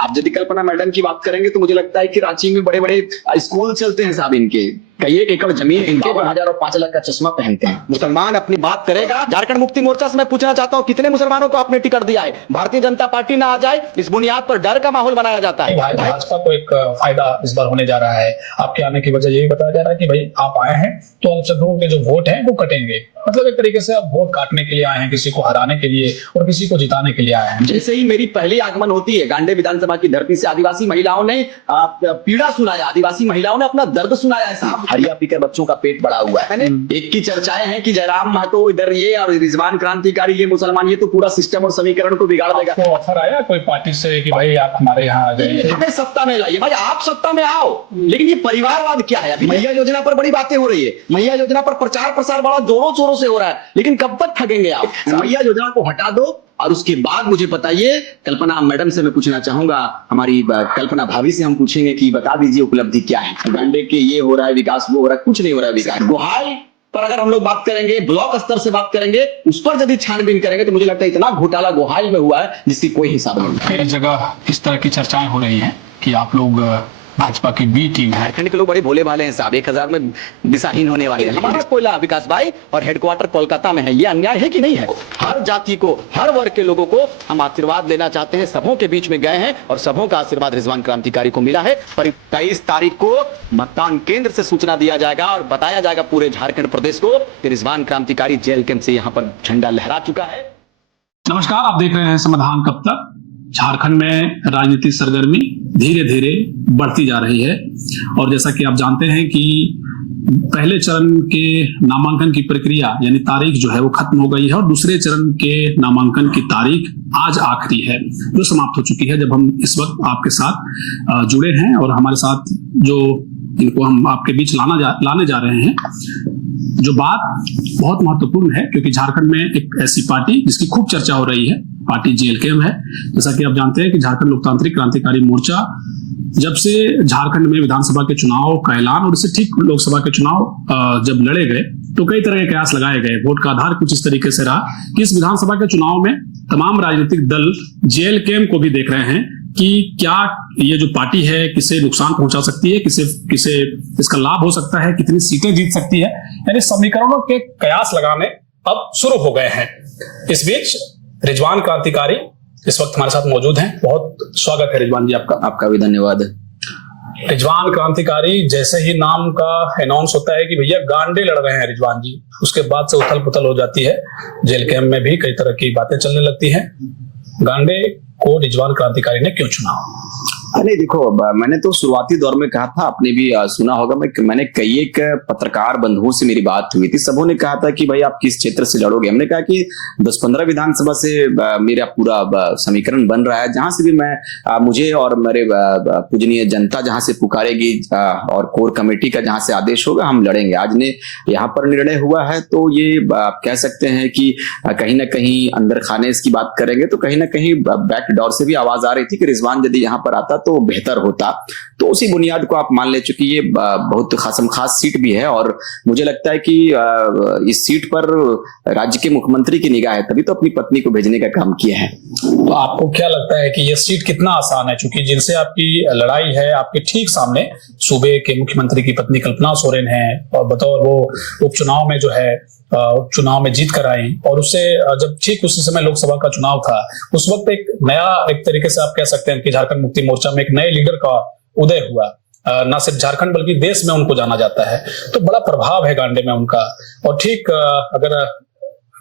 आप यदि कल्पना मैडम की बात करेंगे तो मुझे लगता है कि रांची में बड़े बड़े स्कूल चलते हैं साहब इनके, कई 1 एकड़ जमीन इनके, 5000 और 5 लाख का चश्मा पहनते हैं। मुसलमान अपनी बात करेगा। झारखंड मुक्ति मोर्चा से मैं पूछना चाहता हूँ, कितने मुसलमानों को आपने टिकट दिया है? भारतीय जनता पार्टी ना आ जाए, इस बुनियाद पर डर का माहौल बनाया जाता है। भाजपा को एक फायदा इस बार होने जा रहा है। आपके आने की वजह यही बताया जा रहा है कि भाई आप आए हैं तो अल्पसंख्यकों के जो वोट हैं वो कटेंगे। मतलब एक तरीके से आप वोट काटने के लिए आए हैं, किसी को हराने के लिए और किसी को जिताने के लिए आए हैं। जैसे ही मेरी पहली आगमन होती है गांडे विधानसभा की धरती से, आदिवासी महिलाओं ने पीड़ा सुनाया, आदिवासी महिलाओं ने अपना दर्द सुनाया है साहब। हरिया पीकर बच्चों का पेट बड़ा हुआ है। मैंने एक की चर्चाएं हैं कि जयराम महतो इधर ये और रिजवान क्रांतिकारी ये मुसलमान, ये तो पूरा सिस्टम और समीकरण को बिगाड़ देगा। आपको ऑफर आया कोई पार्टी से कि भाई आप हमारे यहाँ आ जाइए, हमें सत्ता में लाइए? भाई आप सत्ता में आओ, लेकिन ये परिवारवाद क्या है? अभी मैया योजना पर बड़ी बातें हो रही है, मैया योजना पर प्रचार प्रसार बड़ा जोरों शोरों से हो रहा है, लेकिन कब तक ठगेंगे आप? मैया योजना को हटा दो और उसके बाद मुझे बताइए, कल्पना मैडम से मैं पूछना चाहूंगा, हमारी कल्पना भाभी से हम पूछेंगे कि बता दीजिए उपलब्धि क्या है। गांडे के ये हो रहा है विकास, वो हो रहा है, कुछ नहीं हो रहा है विकास। गोहाल पर अगर हम लोग बात करेंगे, ब्लॉक स्तर से बात करेंगे, उस पर यदि छानबीन करेंगे तो मुझे लगता है इतना घोटाला गोहाल में हुआ है जिसकी कोई हिसाब नहीं। कई जगह इस तरह की चर्चाएं हो रही हैं कि आप लोग भाजपा की बी टीम है। झारखंड के लोग बड़े भोले भाले हैं साहब, 1000 में दिशाहीन होने वाले हैं। हमारा कोयला विकास भाई और हेडक्वार्टर कोलकाता में है, ये अन्याय है कि नहीं है? हर जाति को, हर वर्ग के लोगों को हम आशीर्वाद लेना चाहते हैं। सबों के बीच में गए हैं और सबों का आशीर्वाद रिजवान क्रांतिकारी को मिला है। पर 23 तारीख को मतदान केंद्र से सूचना दिया जाएगा और बताया जाएगा पूरे झारखंड प्रदेश को कि रिजवान क्रांतिकारी जेल कैंप से यहाँ पर झंडा लहरा चुका है। नमस्कार, आप देख रहे हैं समाधान कब तक। झारखंड में राजनीतिक सरगर्मी धीरे धीरे बढ़ती जा रही है और जैसा कि आप जानते हैं कि पहले चरण के नामांकन की प्रक्रिया यानी तारीख जो है वो खत्म हो गई है और दूसरे चरण के नामांकन की तारीख आज आखिरी है जो समाप्त हो चुकी है। जब हम इस वक्त आपके साथ जुड़े हैं और हमारे साथ जो इनको हम आपके बीच लाने जा रहे हैं, जो बात बहुत महत्वपूर्ण है क्योंकि झारखंड में एक ऐसी पार्टी जिसकी खूब चर्चा हो रही है, पार्टी जेएलकेएम है। जैसा कि आप जानते हैं कि झारखंड लोकतांत्रिक क्रांतिकारी मोर्चा जब से झारखंड में विधानसभा के चुनाव का ऐलान और इससे ठीक लोकसभा के चुनाव जब लड़े गए तो कई तरह के कयास लगाए गए। वोट का आधार कुछ इस तरीके से रहा कि इस विधानसभा के चुनाव में तमाम राजनीतिक दल जेएलकेएम को भी देख रहे हैं कि क्या ये जो पार्टी है किसे नुकसान पहुंचा सकती है, किसे इसका लाभ हो सकता है, कितनी सीटें जीत सकती है, यानी समीकरणों के कयास लगाने अब शुरू हो गए हैं। इस बीच रिजवान क्रांतिकारी इस वक्त हमारे साथ मौजूद हैं। बहुत स्वागत है रिजवान जी आपका। आपका भी धन्यवाद। रिजवान क्रांतिकारी, जैसे ही नाम का अनाउंस होता है कि भैया गांडे लड़ रहे हैं रिजवान जी, उसके बाद से उथल पुथल हो जाती है। जेल कैंप में भी कई तरह की बातें चलने लगती हैं। गांडे को रिजवान क्रांतिकारी ने क्यों चुना? नहीं देखो, मैंने तो शुरुआती दौर में कहा था, आपने भी सुना होगा, मैंने कई एक पत्रकार बंधुओं से मेरी बात हुई थी। सबों ने कहा था कि भाई आप किस क्षेत्र से लड़ोगे। हमने कहा कि 10-15 विधानसभा से मेरा पूरा समीकरण बन रहा है, जहां से भी मैं मुझे और मेरे पूजनीय जनता जहां से पुकारेगी और कोर कमेटी का जहां से आदेश होगा हम लड़ेंगे। आज ने यहाँ पर निर्णय हुआ है तो ये आप कह सकते हैं कि कहीं ना कहीं अंदर खाने इसकी बात करेंगे तो कहीं ना कहीं बैक डोर से भी आवाज आ रही थी कि रिजवान यदि यहाँ पर आता तो बेहतर होता। तो उसी बुनियाद को आप मान ले चुकी ये बहुत खास सीट भी है और मुझे लगता है कि इस सीट पर राज्य के मुख्यमंत्री की निगाह है, तभी तो अपनी पत्नी को भेजने का काम किया है। तो आपको क्या लगता है कि ये सीट कितना आसान है? क्योंकि जिनसे आपकी लड़ाई है आपके ठीक सामने सूबे के मुख्यमंत्री की पत्नी कल्पना सोरेन है और बतौर वो उपचुनाव में जो है चुनाव में जीत कर आई और उससे जब ठीक उसी समय लोकसभा का चुनाव था उस वक्त एक तरीके से आप कह सकते हैं कि झारखंड मुक्ति मोर्चा में एक नए लीडर का उदय हुआ। ना सिर्फ झारखंड बल्कि देश में उनको जाना जाता है, तो बड़ा प्रभाव है गांडे में उनका। और ठीक अगर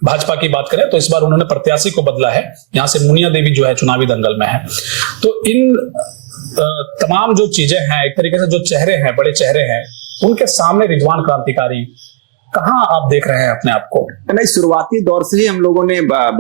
भाजपा की बात करें तो इस बार उन्होंने प्रत्याशी को बदला है, यहाँ से मुनिया देवी जो है चुनावी दंगल में है। तो इन तमाम जो चीजें हैं, एक तरीके से जो चेहरे हैं, बड़े चेहरे हैं, उनके सामने रिजवान क्रांतिकारी कहाँ आप देख रहे हैं अपने आप को? नहीं, शुरुआती दौर से ही हम लोगों ने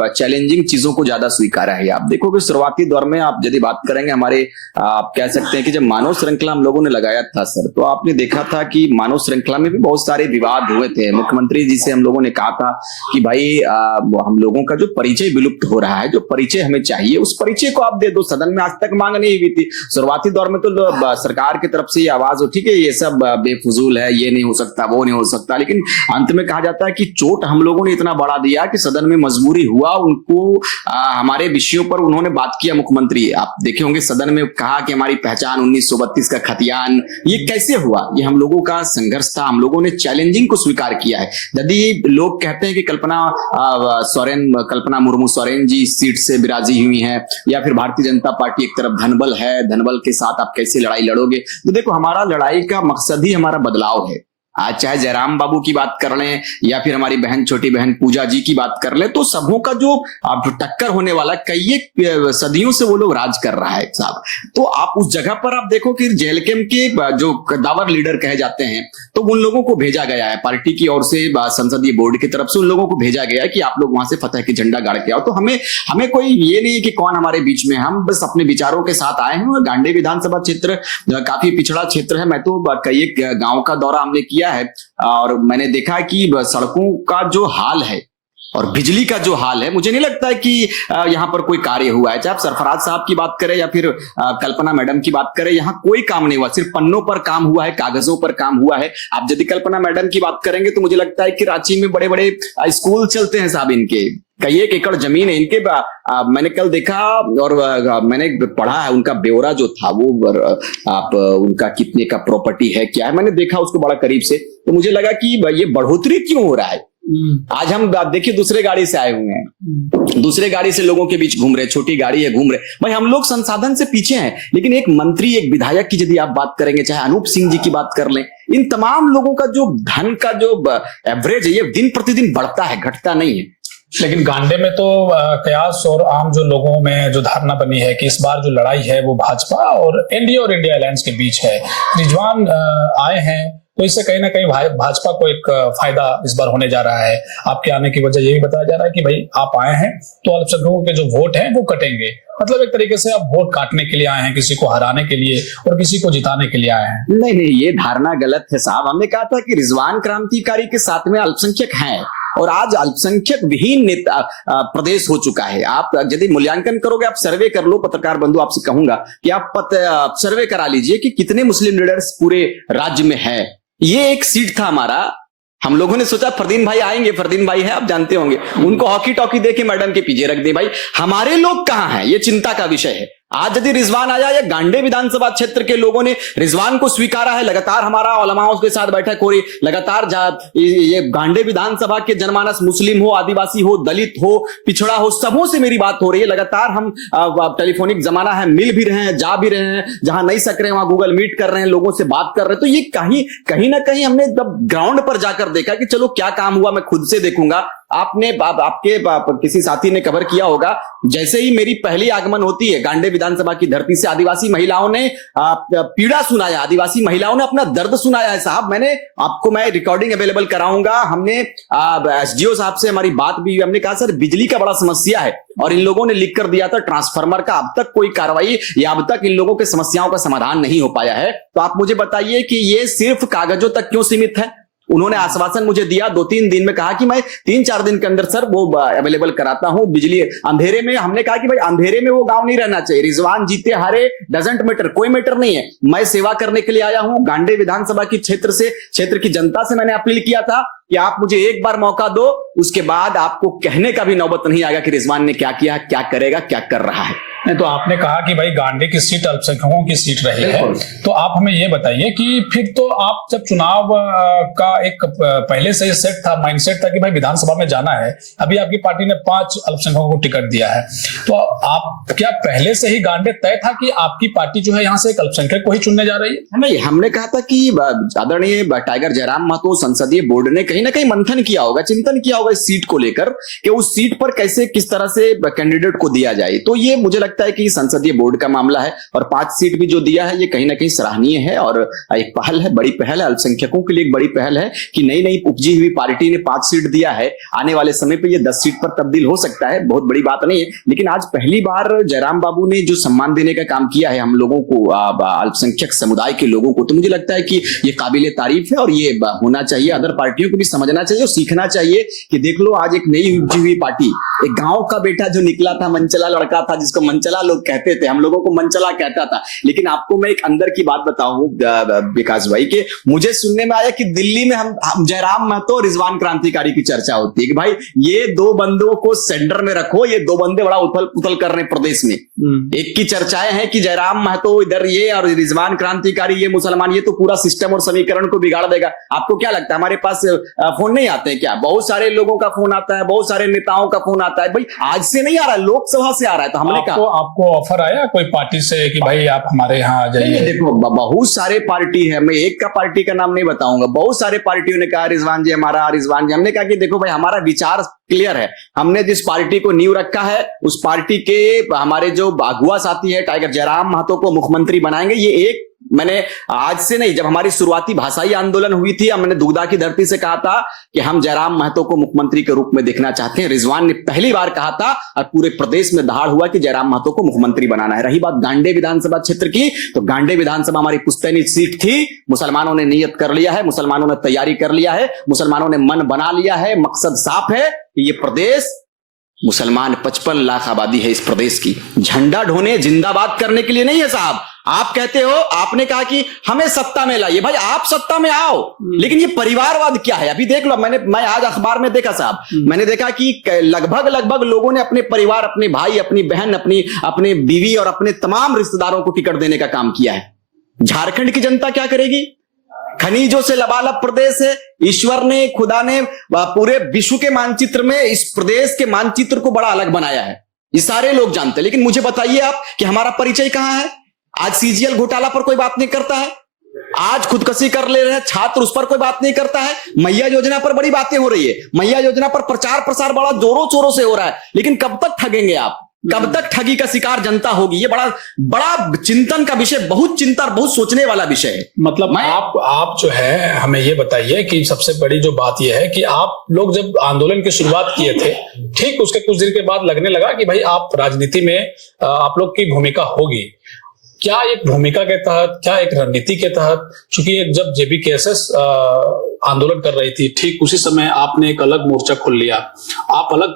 चैलेंजिंग चीजों को ज्यादा स्वीकारा है। आप देखोगे शुरुआती दौर में आप यदि बात करेंगे हमारे, आप कह सकते हैं कि जब मानव श्रृंखला हम लोगों ने लगाया था सर, तो आपने देखा था कि मानव श्रृंखला में भी बहुत सारे विवाद हुए थे। मुख्यमंत्री जी से हम लोगों ने कहा था कि भाई हम लोगों का जो परिचय विलुप्त हो रहा है, जो परिचय हमें चाहिए उस परिचय को आप दे दो। सदन में आज तक मांग नहीं हुई थी। शुरुआती दौर में तो सरकार की तरफ से ये आवाज उठी कि ये सब बेफजूल है, ये नहीं हो सकता, वो नहीं हो सकता, लेकिन अंत में कहा जाता है कि चोट हम लोगों ने इतना बढ़ा दिया कि सदन में मजबूरी हुआ उनको हमारे विषयों पर उन्होंने बात किया। मुख्यमंत्री आप देखे होंगे सदन में कहा कि हमारी पहचान 1932 का खतियान, ये कैसे हुआ? ये हम लोगों का संघर्ष था, हम लोगों ने चैलेंजिंग को स्वीकार किया है। यदि लोग कहते हैं कि कल्पना मुर्मू सोरेन जी इस सीट से विराजी हुई हैं, या फिर भारतीय जनता पार्टी एक तरफ धनबल है, धनबल के साथ आप कैसे लड़ाई लड़ोगे, तो देखो हमारा लड़ाई का मकसद ही हमारा बदलाव है। आज चाहे जयराम बाबू की बात कर लें या फिर हमारी बहन छोटी बहन पूजा जी की बात कर लें, तो सबों का जो टक्कर होने वाला, कई सदियों से वो लोग राज कर रहा है साहब। तो आप उस जगह पर आप देखो कि जेएलकेएम के जो कद्दावर लीडर कहे जाते हैं, तो उन लोगों को भेजा गया है पार्टी की ओर से, संसदीय बोर्ड की तरफ से उन लोगों को भेजा गया है कि आप लोग वहां से फतह की झंडा गाड़ के आओ। तो हमें कोई ये नहीं है कि कौन हमारे बीच में, हम बस अपने विचारों के साथ आए हैं। गांडे विधानसभा क्षेत्र काफी पिछड़ा क्षेत्र है। मैं तो कई एक गांव का दौरा हमने किया है और मैंने देखा कि सड़कों का जो हाल है और बिजली का जो हाल है, मुझे नहीं लगता है कि यहाँ पर कोई कार्य हुआ है। चाहे आप सरफराज साहब की बात करें या फिर कल्पना मैडम की बात करें, यहाँ कोई काम नहीं हुआ, सिर्फ पन्नों पर काम हुआ है, कागजों पर काम हुआ है। आप यदि कल्पना मैडम की बात करेंगे तो मुझे लगता है कि रांची में बड़े बड़े स्कूल चलते हैं साहब, इनके कई एक एकड़ जमीन है इनके। मैंने कल देखा और मैंने पढ़ा है उनका ब्यौरा जो था वो, आप उनका कितने का प्रॉपर्टी है क्या है, मैंने देखा उसको बड़ा करीब से, तो मुझे लगा कि ये बढ़ोतरी क्यों हो रहा है। आज हम देखिए दूसरे गाड़ी से आए हुए हैं, दूसरे गाड़ी से लोगों के बीच घूम रहे, छोटी गाड़ी है घूम रहे, भाई हम लोग संसाधन से पीछे हैं। लेकिन एक मंत्री एक विधायक की यदि आप बात करेंगे, चाहे अनूप सिंह जी की बात कर लें, इन तमाम लोगों का जो धन का जो एवरेज है ये दिन प्रतिदिन बढ़ता है, घटता नहीं है। लेकिन गांडे में तो कयास और आम जो लोगों में जो धारणा बनी है कि इस बार जो लड़ाई है वो भाजपा और एनडीए और इंडिया अलायंस के बीच है। रिजवान आए हैं तो इससे कहीं ना कहीं भाजपा को एक फायदा इस बार होने जा रहा है। आपके आने की वजह ये भी बताया जा रहा है कि भाई आप आए हैं तो अल्पसंख्यकों के जो वोट हैं वो कटेंगे, मतलब एक तरीके से आप वोट काटने के लिए आए हैं, किसी को हराने के लिए और किसी को जिताने के लिए आए हैं। नहीं, ये धारणा गलत है साहब। हमने कहा था कि रिजवान क्रांतिकारी के साथ में अल्पसंख्यक हैं और आज अल्पसंख्यक विहीन नेता प्रदेश हो चुका है। आप यदि मूल्यांकन करोगे, आप सर्वे कर लो, पत्रकार बंधु आपसे कहूंगा कि आप सर्वे करा लीजिए कि कितने मुस्लिम लीडर्स पूरे राज्य में है। ये एक सीट था हमारा, हम लोगों ने सोचा फरदीन भाई आएंगे, फरदीन भाई है आप जानते होंगे, उनको हॉकी टॉकी देके मैडम के पीछे रख दे। भाई हमारे लोग कहां हैं, ये चिंता का विषय है। आज यदि रिजवान आया, या गांडे विधानसभा क्षेत्र के लोगों ने रिजवान को स्वीकारा है, लगातार हमारा उलमाओं के साथ बैठक हो रही, लगातार ये गांडे विधानसभा के जनमानस मुस्लिम हो, आदिवासी हो, दलित हो, पिछड़ा हो, सबों से मेरी बात हो रही है। लगातार हम टेलीफोनिक जमाना है, मिल भी रहे हैं, जा भी रहे हैं, जहां नहीं सक रहे हैं वहां गूगल मीट कर रहे हैं, लोगों से बात कर रहे हैं। तो ये कहीं ना कहीं हमने जब ग्राउंड पर जाकर देखा कि चलो क्या काम हुआ मैं खुद से देखूंगा। आपके किसी साथी ने कवर किया होगा, जैसे ही मेरी पहली आगमन होती है गांडे विधानसभा की धरती से, आदिवासी महिलाओं ने पीड़ा सुनाया, आदिवासी महिलाओं ने अपना दर्द सुनाया है साहब। मैं रिकॉर्डिंग अवेलेबल कराऊंगा। हमने एसडीओ साहब से हमारी बात भी, हमने कहा सर बिजली का बड़ा समस्या है और इन लोगों ने लिख कर दिया था ट्रांसफार्मर का, अब तक कोई कार्रवाई या अब तक इन लोगों के समस्याओं का समाधान नहीं हो पाया है। तो आप मुझे बताइए कि ये सिर्फ कागजों तक क्यों सीमित है। उन्होंने आश्वासन मुझे दिया 2-3 दिन में, कहा कि मैं 3-4 दिन के अंदर सर वो अवेलेबल कराता हूं बिजली। अंधेरे में हमने कहा कि भाई अंधेरे में वो गांव नहीं रहना चाहिए, रिजवान जीते हारे डजंट मैटर, कोई मैटर नहीं है। मैं सेवा करने के लिए आया हूं गांडे विधानसभा की क्षेत्र की जनता से मैंने अपील किया था कि आप मुझे एक बार मौका दो, उसके बाद आपको कहने का भी नौबत नहीं आएगा कि रिजवान ने क्या किया, क्या करेगा, क्या कर रहा है। नहीं तो आपने कहा कि भाई गांडे की सीट अल्पसंख्यकों की सीट रही है, तो आप हमें ये बताइए कि फिर तो आप जब चुनाव का एक पहले से ही सेट था, माइंडसेट था कि भाई विधानसभा में जाना है, अभी आपकी पार्टी ने 5 अल्पसंख्यकों को टिकट दिया है, तो आप क्या पहले से ही गांडे तय था कि आपकी पार्टी जो है यहाँ से एक अल्पसंख्यक को ही चुनने जा रही है? नहीं, हमने कहा था कि आदरणीय टाइगर जयराम महतो संसदीय बोर्ड ने कहीं ना कहीं मंथन किया होगा, चिंतन किया होगा इस सीट को लेकर कि उस सीट पर कैसे किस तरह से कैंडिडेट को दिया जाए। तो ये मुझे लगता है कि संसदीय बोर्ड का मामला है और 5 सीट भी जो दिया है ये कहीं ना कहीं सराहनीय है और एक पहल है, बड़ी पहल है, अल्पसंख्यकों के लिए एक बड़ी पहल है कि नई नई उपजी हुई पार्टी ने 5 सीट दिया है। आने वाले समय पे ये 10 सीट पर तब्दील हो सकता है, बहुत बड़ी बात नहीं है। लेकिन आज पहली बार जयराम बाबू ने जो सम्मान देने का काम किया है हम लोगों को, अल्पसंख्यक समुदाय के लोगों को, तो मुझे लगता है कि ये काबिले तारीफ है और ये होना चाहिए। अदर पार्टियों को भी समझना चाहिए और सीखना चाहिए कि देख लो आज एक नई उपजी हुई पार्टी, एक गांव का बेटा जो निकला था, मनचला लड़का था जिसको मनचला लोग कहते थे, हम लोगों को मनचला कहता था। लेकिन आपको मैं एक अंदर की बात बताऊं विकास भाई, कि मुझे सुनने में आया कि दिल्ली में हम जयराम महतो और रिजवान क्रांतिकारी की चर्चा होती है कि भाई ये दो बंदों को सेंटर में रखो, ये दो बंदे बड़ा उथल पुथल कर रहे प्रदेश में। एक की चर्चाएं हैं कि जयराम महतो इधर ये और रिजवान क्रांतिकारी ये मुसलमान, ये तो पूरा सिस्टम और समीकरण को बिगाड़ देगा। आपको क्या लगता है, हमारे पास फोन नहीं आते हैं क्या? बहुत सारे लोगों का फोन आता है, बहुत सारे नेताओं का फोन आता है। भाई आज से नहीं आ रहा है, लोकसभा से आ रहा है। तो हमने कहा आपको ऑफर आया कोई पार्टी से कि भाई आप हमारे यहाँ आ जाइए? देखो बहुत सारे पार्टी है, मैं एक का पार्टी का नाम नहीं बताऊंगा, बहुत सारे पार्टियों ने कहा रिजवान जी हमारा, रिजवान जी। हमने कहा कि देखो भाई हमारा विचार क्लियर है, हमने जिस पार्टी को नींव रखा है उस पार्टी के हमारे जो अगुआ साथी है टाइगर जयराम महतो को मुख्यमंत्री बनाएंगे। ये एक मैंने आज से नहीं, जब हमारी शुरुआती भाषाई आंदोलन हुई थी, हमने दुगदा की धरती से कहा था कि हम जयराम महतो को मुख्यमंत्री के रूप में देखना चाहते हैं। रिजवान ने पहली बार कहा था और पूरे प्रदेश में दहाड़ हुआ कि जयराम महतो को मुख्यमंत्री बनाना है। रही बात गांडे विधानसभा क्षेत्र की, तो गांडे विधानसभा हमारी पुश्तैनी सीट थी। मुसलमानों ने नियत कर लिया है, मुसलमानों ने तैयारी कर लिया है, मुसलमानों ने मन बना लिया है, मकसद साफ है कि ये प्रदेश मुसलमान 55 लाख आबादी है इस प्रदेश की, झंडा ढोने जिंदाबाद करने के लिए नहीं है साहब। आप कहते हो, आपने कहा कि हमें सत्ता में लाइए, भाई आप सत्ता में आओ, लेकिन ये परिवारवाद क्या है अभी देख लो। मैं आज अखबार में देखा साहब, मैंने देखा कि लगभग लोगों ने अपने परिवार, अपने भाई, अपनी बहन, अपनी बीवी और अपने तमाम रिश्तेदारों को टिकट देने का काम किया है। झारखंड की जनता क्या करेगी? खनिजों से लबालब प्रदेश है, ईश्वर ने, खुदा ने पूरे विश्व के मानचित्र में इस प्रदेश के मानचित्र को बड़ा अलग बनाया है, ये सारे लोग जानते हैं। लेकिन मुझे बताइए आप कि हमारा परिचय कहां है? आज सीजीएल घोटाला पर कोई बात नहीं करता है, आज खुदकुशी कर ले रहे हैं छात्र, उस पर कोई बात नहीं करता है। मैया योजना पर बड़ी बातें हो रही है, मैया योजना पर प्रचार प्रसार बड़ा जोरों शोरों से हो रहा है, लेकिन कब तक ठगेंगे आप? कब तक ठगी का शिकार जनता होगी? ये बड़ा चिंतन का विषय, बहुत चिंता और बहुत सोचने वाला विषय है। मतलब आप जो है हमें ये बताइए कि सबसे बड़ी जो बात ये है कि आप लोग जब आंदोलन की शुरुआत किए थे, ठीक उसके कुछ दिन के बाद लगने लगा कि भाई आप राजनीति में आप लोग की भूमिका होगी। क्या एक भूमिका के तहत, क्या एक रणनीति के तहत? क्योंकि जब जेबीकेएसएस आंदोलन कर रही थी, ठीक उसी समय आपने एक अलग मोर्चा खोल लिया, आप अलग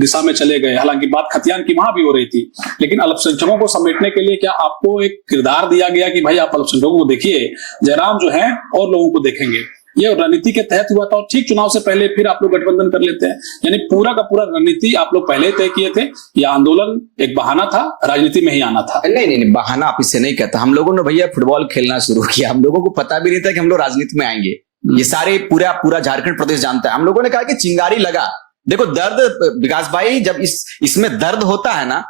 दिशा में चले गए। हालांकि बात खतियान की वहां भी हो रही थी, लेकिन अल्पसंख्यकों को समेटने के लिए क्या आपको एक किरदार दिया गया कि भाई आप अल्पसंख्यकों को देखिए, जयराम जो है और लोगों को देखेंगे? ये रणनीति के तहत हुआ था और ठीक चुनाव से पहले फिर आप लोग गठबंधन कर लेते हैं, यानी पूरा का पूरा रणनीति आप लोग पहले तय किए थे? यह आंदोलन एक बहाना था, राजनीति में ही आना था? नहीं, बहाना आप इससे नहीं कहता। हम लोगों ने भैया फुटबॉल खेलना शुरू किया, हम लोगों को पता भी नहीं था कि हम लोग राजनीति में आएंगे। ये सारे पूरा झारखंड प्रदेश जानता है। हम लोगों ने कहा कि चिंगारी लगा। देखो दर्द विकास भाई, जब इसमें दर्द होता है ना,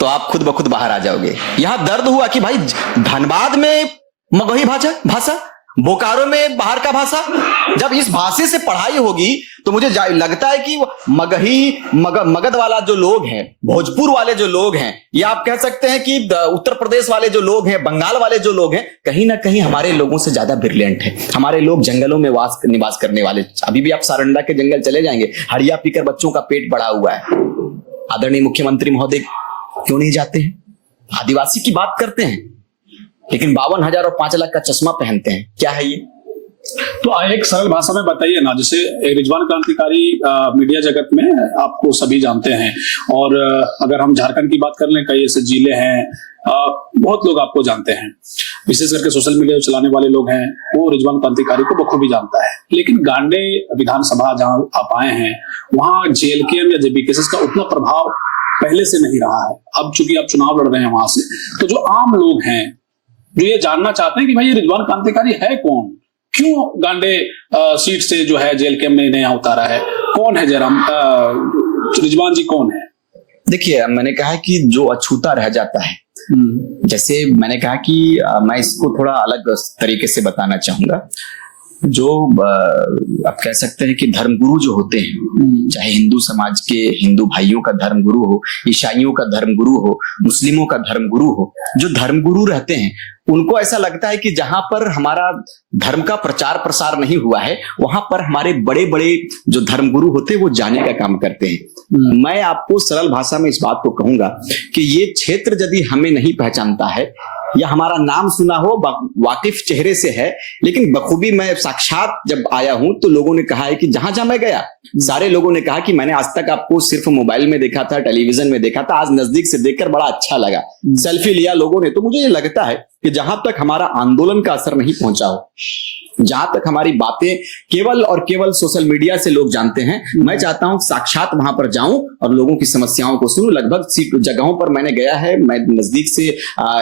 तो आप खुद ब खुद बाहर आ जाओगे। यहां दर्द हुआ कि भाई धनबाद में मगही भाषा, बोकारो में बाहर का भाषा, जब इस भाषा से पढ़ाई होगी तो मुझे लगता है कि मगध वाला जो लोग हैं, भोजपुर वाले जो लोग हैं, या आप कह सकते हैं कि उत्तर प्रदेश वाले जो लोग हैं, बंगाल वाले जो लोग हैं, कहीं ना कहीं हमारे लोगों से ज्यादा ब्रिलियंट है। हमारे लोग जंगलों में निवास करने वाले। अभी भी आप सारंडा के जंगल चले जाएंगे, हड़िया पीकर बच्चों का पेट बढ़ा हुआ है। आदरणीय मुख्यमंत्री महोदय क्यों नहीं जाते हैं? आदिवासी की बात करते हैं, लेकिन 52,000 और 5 लाख का चश्मा पहनते हैं। क्या है ये? तो एक सरल भाषा में बताइए ना, जैसे रिजवान क्रांतिकारी मीडिया जगत में आपको सभी जानते हैं, और अगर हम झारखंड की बात कर लें, कई ऐसे जिले हैं, बहुत लोग आपको जानते हैं, विशेष करके सोशल मीडिया चलाने वाले लोग हैं, वो रिजवान क्रांतिकारी को बखूबी जानता है। लेकिन गांडे विधानसभा जहां आप आए हैं, वहां जेएलकेएम या जेबीकेएसएस का उतना प्रभाव पहले से नहीं रहा है। अब चूंकि आप चुनाव लड़ रहे हैं वहां से, तो जो आम लोग हैं जो ये जानना चाहते हैं कि भाई ये रिजवान क्रांतिकारी है कौन, क्यों गांडे सीट से जो है जेएलकेएम में नया उतारा है, कौन है जयराम, रिजवान जी कौन है? देखिए, मैंने कहा कि जो अछूता रह जाता है, जैसे मैंने कहा कि मैं इसको थोड़ा अलग तरीके से बताना चाहूंगा। जो आप कह सकते हैं कि धर्मगुरु जो होते हैं, चाहे हिंदू समाज के हिंदू भाइयों का धर्मगुरु हो, ईसाइयों का धर्मगुरु हो, मुस्लिमों का धर्मगुरु हो, जो धर्मगुरु रहते हैं उनको ऐसा लगता है कि जहां पर हमारा धर्म का प्रचार प्रसार नहीं हुआ है, वहां पर हमारे बड़े बड़े जो धर्मगुरु होते हैं वो जाने का काम करते हैं। मैं आपको सरल भाषा में इस बात को कहूंगा कि ये क्षेत्र यदि हमें नहीं पहचानता है, या हमारा नाम सुना हो, वाकिफ चेहरे से है, लेकिन बखूबी मैं साक्षात जब आया हूं तो लोगों ने कहा है कि जहां जहां मैं गया सारे लोगों ने कहा कि मैंने आज तक आपको सिर्फ मोबाइल में देखा था, टेलीविजन में देखा था, आज नजदीक से देखकर बड़ा अच्छा लगा। सेल्फी लिया लोगों ने। तो मुझे ये लगता है कि जहां तक हमारा आंदोलन का असर नहीं पहुंचा हो, जहां तक हमारी बातें केवल और केवल सोशल मीडिया से लोग जानते हैं, मैं चाहता हूं साक्षात वहां पर जाऊं और लोगों की समस्याओं को सुनूं। लगभग जगहों पर मैंने गया है, मैं नजदीक से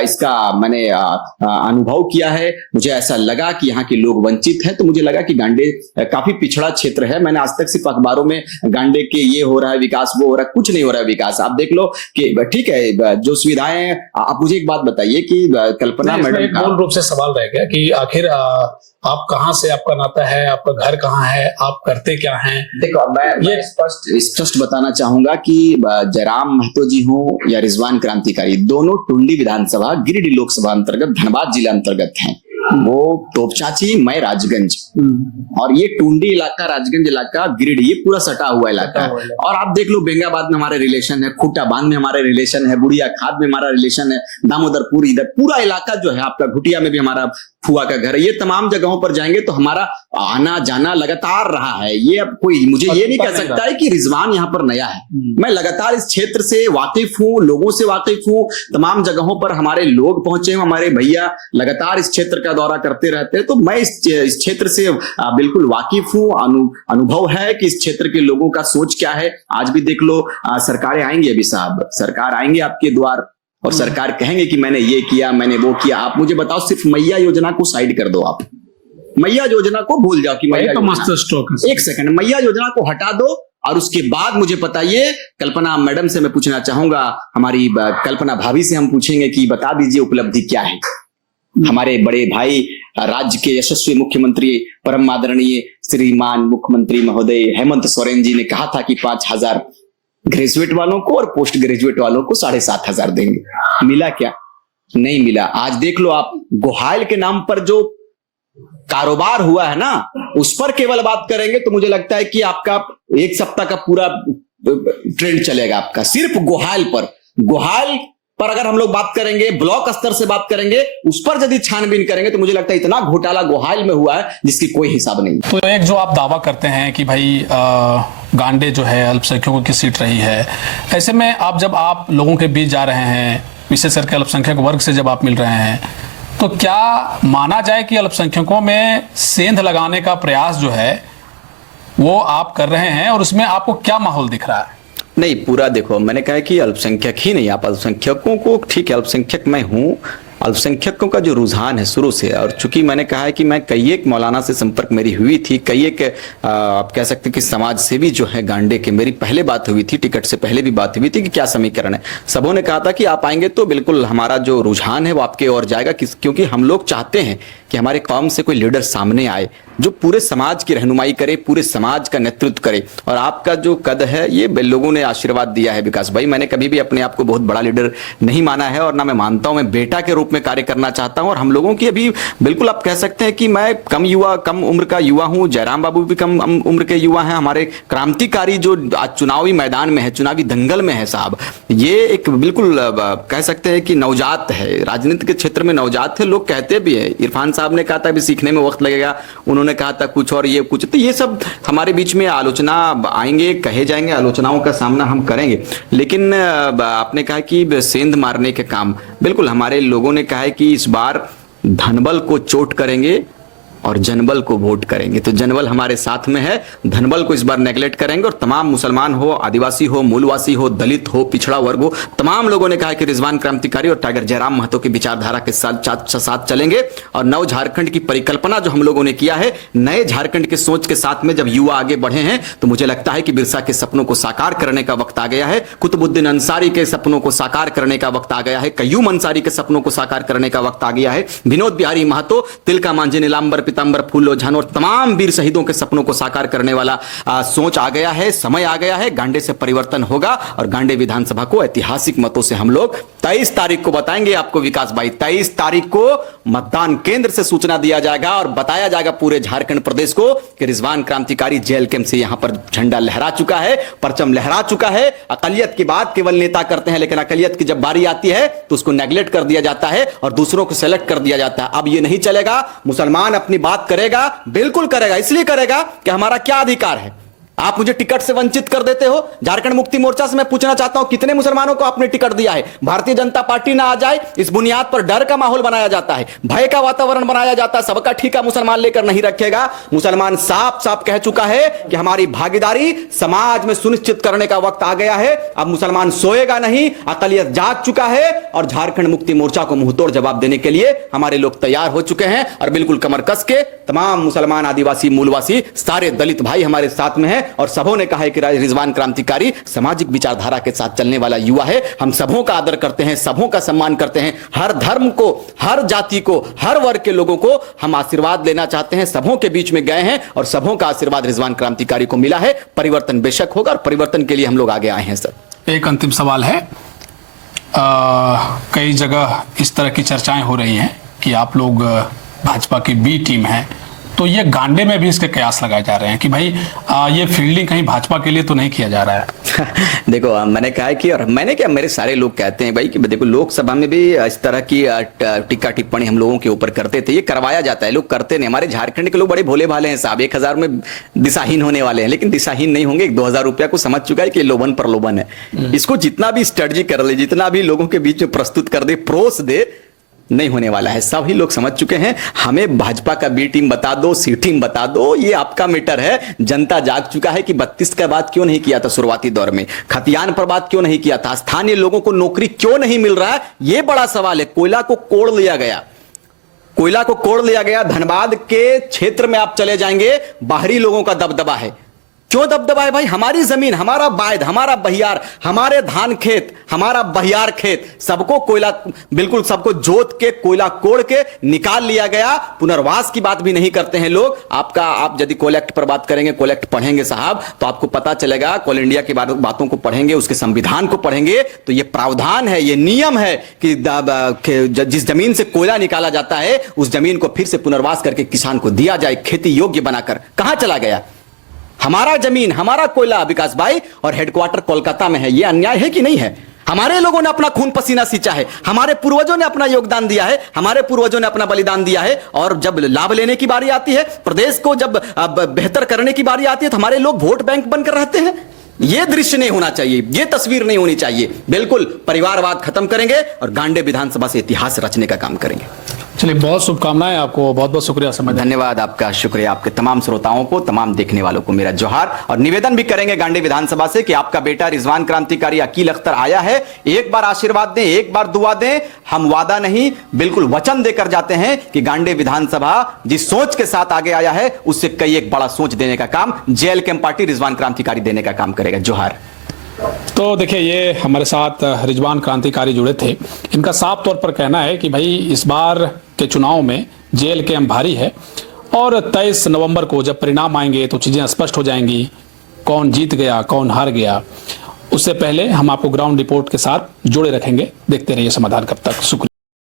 इसका मैंने अनुभव किया है। मुझे ऐसा लगा कि यहाँ के लोग वंचित हैं, तो मुझे लगा कि गांडे काफी पिछड़ा क्षेत्र है। मैंने आज तक सिर्फ अखबारों में गांडे के ये हो रहा है विकास, वो हो रहा है, कुछ नहीं हो रहा है विकास। आप देख लो कि ठीक है जो सुविधाएं। आप मुझे एक बात बताइए कि कल्पना मैडम, मूल रूप से सवाल रह गया कि आखिर आप कहां से, आपका नाता है, आपका घर कहां है, आप करते क्या हैं? देखो मैं स्पष्ट बताना चाहूंगा कि जयराम महतो जी हो या रिजवान क्रांतिकारी, दोनों टुंडी विधानसभा गिरिडीह लोकसभा अंतर्गत धनबाद जिला अंतर्गत हैं। वो तोपचाची, मैं राजगंज, और ये टुंडी इलाका, राजगंज इलाका, गिरिडीह, ये पूरा सटा हुआ इलाका है। और आप देख लो बेंगाबाद में हमारे रिलेशन है, खूटा बांध में हमारे रिलेशन है, बुढ़िया खाद में हमारा रिलेशन है, दामोदरपुर, इधर पूरा इलाका जो है आपका, घुटिया में भी हमारा फुआ का घर है। ये तमाम जगहों पर जाएंगे तो हमारा आना जाना लगातार रहा है। ये अब कोई मुझे ये नहीं कह सकता है कि रिजवान यहाँ पर नया है। मैं लगातार इस क्षेत्र से वाकिफ हूँ, लोगों से वाकिफ हूँ, तमाम जगहों पर हमारे लोग पहुंचे हैं, हमारे भैया लगातार इस क्षेत्र का दौरा करते रहते हैं। तो मैं इस क्षेत्र से बिल्कुल वाकिफ हूँ। अनुभव है कि इस क्षेत्र के लोगों का सोच क्या है। आज भी देख लो सरकारें आएंगी, अभी साहब सरकार आएंगे आपके द्वार और सरकार कहेंगे कि मैंने ये किया, मैंने वो किया। आप मुझे बताओ, सिर्फ मैया योजना को साइड कर दो, आप मैया योजना को भूल जाओ कि मैया, तो मास्टर स्ट्रोक है। एक सेकंड, मैया योजना को हटा दो और उसके बाद मुझे बताइए, कल्पना मैडम से मैं पूछना चाहूंगा, हमारी कल्पना भाभी से हम पूछेंगे कि बता दीजिए उपलब्धि क्या है। हमारे बड़े भाई राज्य के यशस्वी मुख्यमंत्री परम आदरणीय श्रीमान मुख्यमंत्री महोदय हेमंत सोरेन जी ने कहा था कि 5,000 ग्रेजुएट वालों को और पोस्ट ग्रेजुएट वालों को 7,500 देंगे। मिला क्या? नहीं मिला। आज देख लो आप, गोहाइल के नाम पर जो कारोबार हुआ है ना, उस पर केवल बात करेंगे तो मुझे लगता है कि आपका एक सप्ताह का पूरा ट्रेंड चलेगा आपका, सिर्फ गोहाइल पर अगर हम लोग बात करेंगे, ब्लॉक स्तर से बात करेंगे, उस पर यदि छानबीन करेंगे तो मुझे लगता है इतना घोटाला गोहाइल में हुआ है जिसकी कोई हिसाब नहीं। तो एक जो आप दावा करते हैं कि भाई गांडे जो है अल्पसंख्यकों की सीट रही है, ऐसे में आप लोगों के बीच जा रहे हैं, विशेष करके अल्पसंख्यक वर्ग से जब आप मिल रहे हैं, तो क्या माना जाए कि अल्पसंख्यकों में सेंध लगाने का प्रयास जो है वो आप कर रहे हैं, और उसमें आपको क्या माहौल दिख रहा है? नहीं, पूरा देखो, मैंने कहा कि अल्पसंख्यक ही नहीं, आप अल्पसंख्यकों को, ठीक है अल्पसंख्यक मैं हूं, अल्पसंख्यकों का जो रुझान है शुरू से, और चूंकि मैंने कहा है कि मैं कई एक मौलाना से संपर्क मेरी हुई थी, कई एक आप कह सकते हैं कि समाज सेवी जो है गांडे के, मेरी पहले बात हुई थी, टिकट से पहले भी बात हुई थी कि क्या समीकरण है। सबों ने कहा था कि आप आएंगे तो बिल्कुल हमारा जो रुझान है वो आपके ओर जाएगा, क्योंकि हम लोग चाहते हैं कि हमारे कौम से कोई लीडर सामने आए जो पूरे समाज की रहनुमाई करे, पूरे समाज का नेतृत्व करे। और आपका जो कद है, ये लोगों ने आशीर्वाद दिया है विकास भाई। मैंने कभी भी अपने आप को बहुत बड़ा लीडर नहीं माना है, और ना मैं मानता हूं, मैं बेटा के रूप में कार्य करना चाहता हूं। और हम लोगों की अभी बिल्कुल आप कह सकते हैं कि मैं कम उम्र का युवा हूं, जयराम बाबू भी कम उम्र के युवा हैं, हमारे क्रांतिकारी जो आज चुनावी मैदान में है, चुनावी दंगल में है साहब, ये एक बिल्कुल कह सकते हैं कि नवजात है, राजनीति के क्षेत्र में नवजात है। लोग कहते भी है, इरफान साहब ने कहा था अभी सीखने में वक्त लगेगा, उन्होंने कहा था कुछ और ये कुछ, तो ये सब हमारे बीच में आलोचना आएंगे, कहे जाएंगे, आलोचनाओं का सामना हम करेंगे। लेकिन आपने कहा कि सेंध मारने के काम, बिल्कुल हमारे लोगों ने कहा है कि इस बार धनबल को चोट करेंगे और जनबल को वोट करेंगे। तो जनबल हमारे साथ में है, धनबल को इस बार नेगलेक्ट करेंगे, और तमाम मुसलमान हो, आदिवासी हो, मूलवासी हो, दलित हो, पिछड़ा वर्ग हो, तमाम लोगों ने कहा कि रिजवान क्रांतिकारी और टाइगर जयराम महतो की विचारधारा के साथ चलेंगे। और नव झारखंड की परिकल्पना जो हम लोगों ने किया है, नए झारखंड के सोच के साथ में जब युवा आगे बढ़े हैं, तो मुझे लगता है कि बिरसा के सपनों को साकार करने का वक्त आ गया है, कुतुबुद्दीन अंसारी के सपनों को साकार करने का वक्त आ गया है, कयूम अंसारी के सपनों को साकार करने का वक्त आ गया है, विनोद बिहारी महतो, तिलका मांझी, नीलांबर पीताम्बर फूलो झन और तमाम वीर शहीदों के सपनों को साकार करने वाला सोच आ गया है, समय आ गया है। गांडे से परिवर्तन होगा और गांडे विधानसभा को ऐतिहासिक मतों से हम लोग 23 तारीख को बताएंगे आपको विकास भाई। 23 तारीख को मतदान केंद्र से सूचना दिया जाएगा और बताया जाएगा पूरे झारखंड प्रदेश को कि रिजवान क्रांतिकारी जेल कैंप से यहां पर झंडा लहरा चुका है, परचम लहरा चुका है। अकलियत की बात केवल नेता करते हैं, लेकिन अकलियत की जब बारी आती है तो उसको नेग्लेक्ट कर दिया जाता है और दूसरों को सेलेक्ट कर दिया जाता है। अब ये नहीं चलेगा, मुसलमान अपनी बात करेगा, बिल्कुल करेगा। इसलिए करेगा कि हमारा क्या अधिकार है। आप मुझे टिकट से वंचित कर देते हो। झारखंड मुक्ति मोर्चा से मैं पूछना चाहता हूं, कितने मुसलमानों को आपने टिकट दिया है? भारतीय जनता पार्टी ना आ जाए इस बुनियाद पर डर का माहौल बनाया जाता है, भय का वातावरण बनाया जाता है। सबका ठीका मुसलमान लेकर नहीं रखेगा। मुसलमान साफ साफ कह चुका है कि हमारी भागीदारी समाज में सुनिश्चित करने का वक्त आ गया है। अब मुसलमान सोएगा नहीं, अकलियत जाग चुका है और झारखंड मुक्ति मोर्चा को मुंहतोड़ जवाब देने के लिए हमारे लोग तैयार हो चुके हैं। और बिल्कुल कमर कस के तमाम मुसलमान, आदिवासी, मूलवासी, सारे दलित भाई हमारे साथ में हैं और सबों ने कहा है कि रिजवान क्रांतिकारी सामाजिक विचारधारा के साथ चलने वाला युवा है। हम सबों का आदर करते हैं, सबों का सम्मान करते हैं। हर धर्म को, हर जाति को, हर वर्ग के लोगों को हम आशीर्वाद लेना चाहते हैं। सबों के बीच में गए हैं और सबों का आशीर्वाद रिजवान क्रांतिकारी को मिला है। परिवर्तन बेशक होगा और परिवर्तन के लिए हम लोग आगे आए हैं। सर, एक अंतिम सवाल है। कई जगह इस तरह की चर्चाएं हो रही हैं कि आप लोग भाजपा की बी टीम हैं, तो ये गांडे में भी इसके कयास लगाए जा रहे हैं कि भाई ये फील्डिंग कहीं भाजपा के लिए तो नहीं किया जा रहा है। देखो, मैंने कहा है कि, और मैंने क्या, मेरे सारे लोग कहते हैं भाई कि देखो, लोकसभा में भी इस तरह की टिक्का टिप्पणी हम लोगों के ऊपर करते थे। ये करवाया जाता है, लोग करते नहीं। हमारे झारखंड के लोग बड़े भोले भाले हैं साहब, 1000 में दिशाहीन होने वाले हैं, लेकिन दिशाहीन नहीं होंगे। 2000 रुपया को समझ चुका है कि लोभन प्रलोभन है। इसको जितना भी स्ट्रेटजी कर ले, जितना भी लोगों के बीच में प्रस्तुत कर दे, प्रोस दे, नहीं होने वाला है। सभी लोग समझ चुके हैं। हमें भाजपा का बी टीम बता दो, सी टीम बता दो, ये आपका मैटर है। जनता जाग चुका है कि 32 का बात क्यों नहीं किया था शुरुआती दौर में, खतियान पर बात क्यों नहीं किया था, स्थानीय लोगों को नौकरी क्यों नहीं मिल रहा है, ये बड़ा सवाल है। कोयला को कोड़ लिया गया, कोयला को कोड़ लिया गया। धनबाद के क्षेत्र में आप चले जाएंगे, बाहरी लोगों का दबदबा है। क्यों दबदबा है भाई? हमारी जमीन, हमारा बायद, हमारा बहियार, हमारे धान खेत, हमारा बहियार खेत, सबको कोयला, बिल्कुल सबको जोत के, कोयला कोड़ के निकाल लिया गया। पुनर्वास की बात भी नहीं करते हैं लोग। आप यदि कोलेक्ट पर बात करेंगे, कोलेक्ट पढ़ेंगे साहब, तो आपको पता चलेगा, कोल इंडिया की बातों को पढ़ेंगे, उसके संविधान को पढ़ेंगे, तो ये प्रावधान है, ये नियम है कि जिस जमीन से कोयला निकाला जाता है उस जमीन को फिर से पुनर्वास करके किसान को दिया जाए, खेती योग्य बनाकर। कहां चला गया हमारा जमीन, हमारा कोयला विकास भाई? और हेडक्वार्टर कोलकाता में है। यह अन्याय है कि नहीं है? हमारे लोगों ने अपना खून पसीना सींचा है, हमारे पूर्वजों ने अपना योगदान दिया है, हमारे पूर्वजों ने अपना बलिदान दिया है। और जब लाभ लेने की बारी आती है, प्रदेश को जब बेहतर करने की बारी आती है, तो हमारे लोग वोट बैंक बनकर रहते हैं। यह दृश्य नहीं होना चाहिए, यह तस्वीर नहीं होनी चाहिए। बिल्कुल परिवारवाद खत्म करेंगे और गांडे विधानसभा से इतिहास रचने का काम करेंगे। चलिए, बहुत शुभकामनाएं आपको, बहुत बहुत शुक्रिया समय। धन्यवाद आपका, शुक्रिया आपके तमाम श्रोताओं को, तमाम देखने वालों को मेरा जोहार। और निवेदन भी करेंगे गांडे विधानसभा से कि आपका बेटा रिजवान क्रांतिकारी अकील अख्तर आया है, एक बार आशीर्वाद दें, एक बार दुआ दें। हम वादा नहीं, बिल्कुल वचन देकर जाते हैं कि गांडे विधानसभा जिस सोच के साथ आगे आया है, उससे कई एक बड़ा सोच देने का काम जेल कैंप पार्टी रिजवान क्रांतिकारी देने का काम करेगा। जोहार। तो देखिए, ये हमारे साथ रिजवान क्रांतिकारी जुड़े थे। इनका साफ तौर पर कहना है कि भाई इस बार के चुनाव में जेल कैंप भारी है और 23 नवंबर को जब परिणाम आएंगे तो चीजें स्पष्ट हो जाएंगी, कौन जीत गया, कौन हार गया। उससे पहले हम आपको ग्राउंड रिपोर्ट के साथ जुड़े रखेंगे। देखते रहिए समाधान कब तक। शुक्रिया।